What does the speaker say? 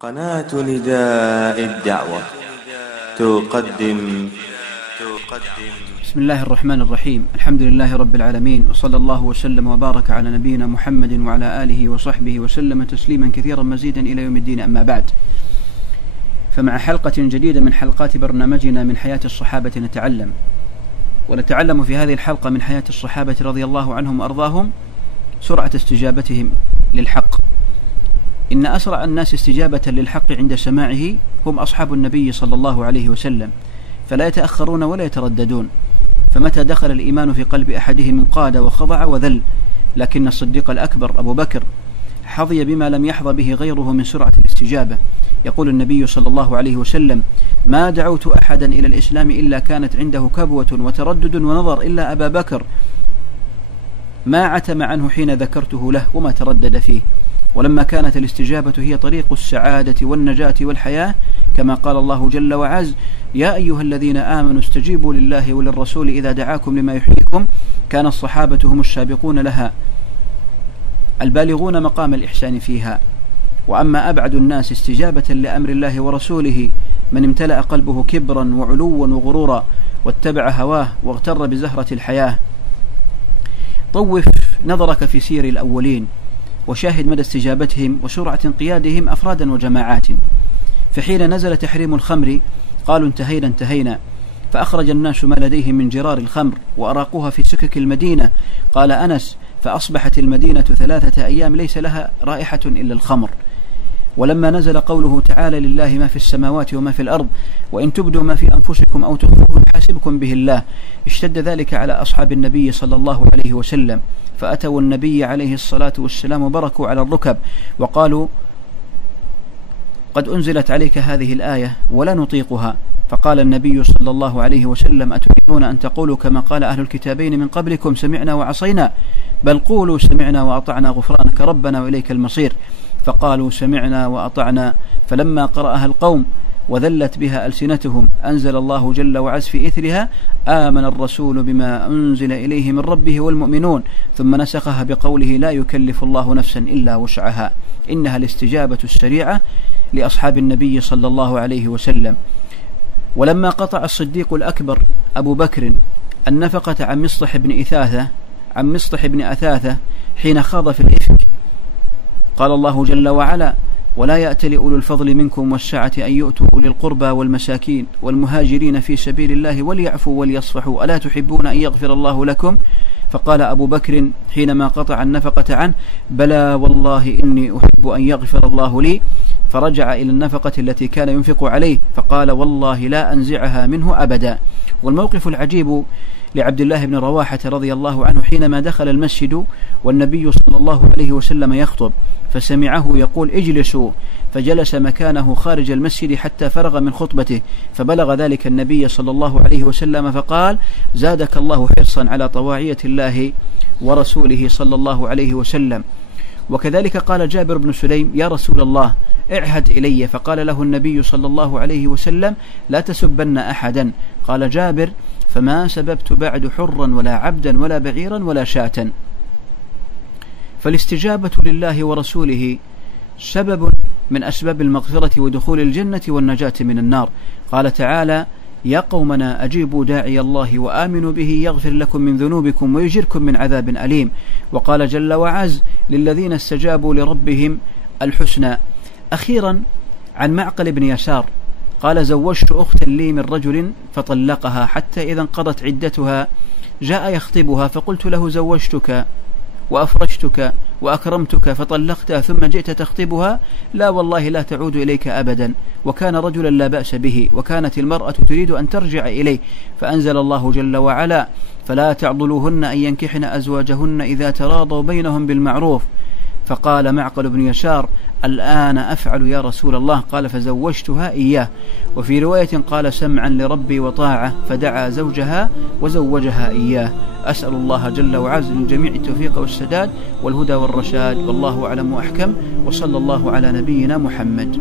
قناة نداء الدعوة تقدم بسم الله الرحمن الرحيم. الحمد لله رب العالمين، وصلى الله وسلم وبارك على نبينا محمد وعلى آله وصحبه وسلم تسليما كثيرا مزيدا إلى يوم الدين. أما بعد، فمع حلقة جديدة من حلقات برنامجنا من حياة الصحابة ونتعلم في هذه الحلقة من حياة الصحابة رضي الله عنهم وأرضاهم سرعة استجابتهم للحق. إن أسرع الناس استجابة للحق عند سماعه هم أصحاب النبي صلى الله عليه وسلم، فلا يتأخرون ولا يترددون، فمتى دخل الإيمان في قلب أحدهم انقاد وخضع وذل. لكن الصديق الأكبر أبو بكر حظي بما لم يحظ به غيره من سرعة الاستجابة. يقول النبي صلى الله عليه وسلم: ما دعوت أحدا إلى الإسلام إلا كانت عنده كبوة وتردد ونظر إلا أبا بكر، ما عتم عنه حين ذكرته له وما تردد فيه. ولما كانت الاستجابة هي طريق السعادة والنجاة والحياة، كما قال الله جل وعز: يا أيها الذين آمنوا استجيبوا لله وللرسول إذا دعاكم لما يحييكم، كان الصحابة هم السابقون لها البالغون مقام الإحسان فيها. وأما أبعد الناس استجابة لأمر الله ورسوله من امتلأ قلبه كبرا وعلوا وغرورا واتبع هواه واغتر بزهرة الحياة. طوف نظرك في سير الأولين وشاهد مدى استجابتهم وسرعة انقيادهم أفرادا وجماعات. فحين نزل تحريم الخمر قالوا انتهينا، فأخرج الناس ما لديهم من جرار الخمر وأراقوها في سكك المدينة. قال أنس: فأصبحت المدينة 3 أيام ليس لها رائحة إلا الخمر. ولما نزل قوله تعالى: لله ما في السماوات وما في الأرض وإن تبدوا ما في أنفسكم أو تخفوه يحاسبكم به الله، اشتد ذلك على أصحاب النبي صلى الله عليه وسلم، فأتوا النبي عليه الصلاة والسلام وبركوا على الركب وقالوا: قد أنزلت عليك هذه الآية ولا نطيقها. فقال النبي صلى الله عليه وسلم: أتريدون أن تقولوا كما قال أهل الكتابين من قبلكم سمعنا وعصينا؟ بل قولوا سمعنا وأطعنا غفرانك ربنا وإليك المصير. فقالوا سمعنا وأطعنا. فلما قرأها القوم وذلت بها ألسنتهم أنزل الله جل وعز في إثرها: آمن الرسول بما أنزل إليه من ربه والمؤمنون، ثم نسخها بقوله: لا يكلف الله نفسا إلا وسعها. إنها الاستجابة السريعة لأصحاب النبي صلى الله عليه وسلم. ولما قطع الصديق الأكبر أبو بكر النفقة عن مصطح بن أثاثة حين خاض في الإفك، قال الله جل وعلا: ولا يأتل أولو الفضل منكم والسعة أن يؤتوا أولي القربى والمساكين والمهاجرين في سبيل الله وليعفوا وليصفحوا ألا تحبون أن يغفر الله لكم؟ فقال أبو بكر حينما قطع النفقة عنه: بلى والله إني أحب أن يغفر الله لي. فرجع إلى النفقة التي كان ينفق عليه فقال: والله لا أنزعها منه أبدا. والموقف العجيب لعبد الله بن رواحة رضي الله عنه حينما دخل المسجد والنبي صلى الله عليه وسلم يخطب، فسمعه يقول: اجلسوا، فجلس مكانه خارج المسجد حتى فرغ من خطبته، فبلغ ذلك النبي صلى الله عليه وسلم فقال: زادك الله حرصا على طواعية الله ورسوله صلى الله عليه وسلم. وكذلك قال جابر بن سليم: يا رسول الله اعهد إلي. فقال له النبي صلى الله عليه وسلم: لا تسبن أحدا. قال جابر: فما سببت بعد حرا ولا عبدا ولا بعيرا ولا شاة. فالاستجابة لله ورسوله سبب من أسباب المغفرة ودخول الجنة والنجاة من النار. قال تعالى: يا قومنا أجيبوا داعي الله وآمنوا به يغفر لكم من ذنوبكم ويجركم من عذاب أليم. وقال جل وعز: للذين استجابوا لربهم الحسنى. أخيرا عن معقل بن يسار قال: زوجت أختا لي من رجل فطلقها، حتى إذا انقضت عدتها جاء يخطبها، فقلت له: زوجتك وأفرشتك وأكرمتك فطلقتها ثم جئت تخطبها؟ لا والله لا تعود إليك أبدا. وكان رجلا لا بأس به، وكانت المرأة تريد أن ترجع إليه، فأنزل الله جل وعلا: فلا تعضلوهن أن ينكحن أزواجهن إذا تراضوا بينهم بالمعروف. فقال معقل بن يسار: الآن أفعل يا رسول الله. قال: فزوجتها إياه. وفي رواية قال: سمعا لربي وطاعة، فدعا زوجها وزوجها إياه. أسأل الله جل وعز للجميع التوفيق والسداد والهدى والرشاد، والله أعلم وأحكم، وصلى الله على نبينا محمد.